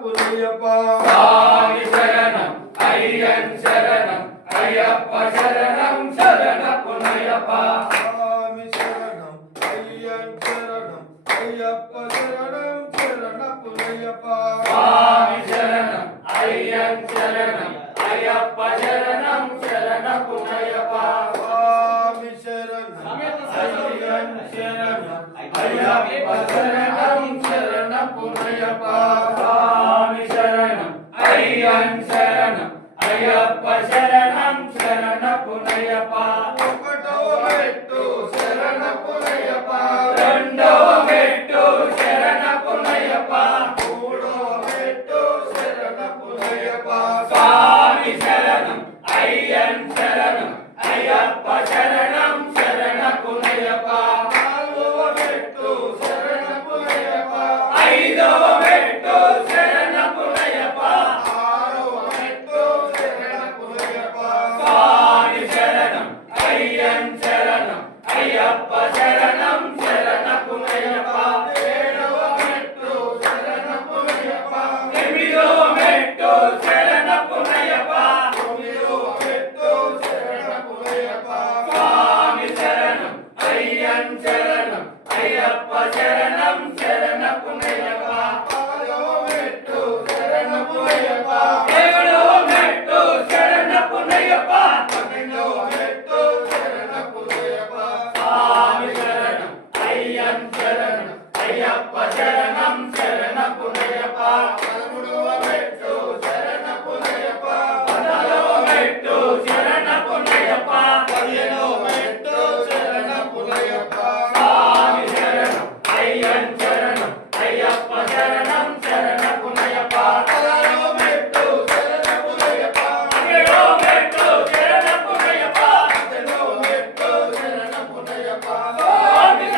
పునయ్యప్ప స్వామి శరణం అయ్యన్ శరణం అయ్యప్ప శరణం శరణ పునయ్యప్ప స్వామి శరణం అయ్యన్ శరణం అయ్యప్ప శరణం శరణ పునయ్యప్ప స్వామి శరణం అయ్యన్ శరణం అయ్యప్ప శరణం శరణ పునయ్యప్ప స్వామి శరణం అయ్యన్ శరణం అయ్యప్ప శరణం శరణ పునయ్యప్ప స్వామి శరణం అయ్యన్ శరణం అయ్యప్ప శరణం శరణ పునయ్యప్ప ఒకటవ మెట్టు శరణ పునయ్యప్ప రెండవ మెట్టు శరణ పునయ్యప్ప మూడవ మెట్టు శరణ పునయ్యప్ప స్వామి శరణం అయ్యన్ శరణం అయ్యప్ప శరణం శరణ పునయ్యప్ప నాలుగవ మెట్టు శరణ పునయ్యప్ప ఐదవ మెట్టు శరణ పునయ్యప్ప ఆరవ మెట్టు శరణ పునయ్యప్ప స్వామి శరణం అయ్యన్ శరణం అయ్యప్ప శరణం శరణ పునయ్యప్ప ఏడవ మెట్టు శరణ పునయ్యప్ప ఎనిమిదవ మెట్టు శరణ పునయ్యప్ప తొమ్మిదవ మెట్టు శరణ పునయ్యప్ప స్వామి శరణం అయ్యన్ శరణం అయ్యప్ప శరణం శరణ పునయ్యప్ప పదవ మెట్టు శరణ పునయ్యప్ప ఏడవ మెట్టు శరణ పునయ్యప్ప పన్నెండవ మెట్టు శరణ పునయ్యప్ప స్వామి శరణం అయ్యన్ శరణం అయ్యప్ప శరణం శరణ పునయ్యప్ప పదమూడవ మెట్టు శరణ పునయ్యప్ప పదవ మెట్టు శరణ పునయ్యప్ప పదిహేనవ మెట్టు శరణ పునయ్యప్ప స్వామి శరణం అయ్యన్ శరణం అయ్యప్ప శరణం శరణ పునయ్యప్ప పదహారవ మెట్టు శరణ పునయ్యప్ప పదిహేడవ మెట్టు శరణ పునయ్యప్ప పద్దెనిమిదవ మెట్టు శరణ పునయ్యప్ప స్వామి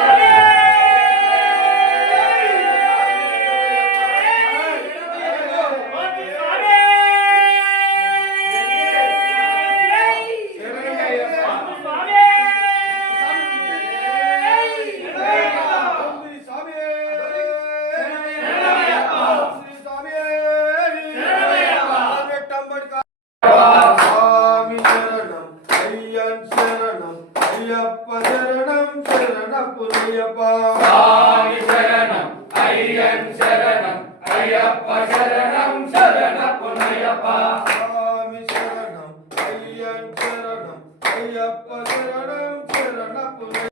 స్వామి శరణం అయ్యన్ శరణం అయ్యప్ప శరణం శరణ పునయ్యప్ప స్వామి శరణం అయ్యన్ శరణం అయ్యప్ప శరణం శరణ పునయ్యప్ప స్వామి శరణం అయ్యన్ శరణం అయ్యప్ప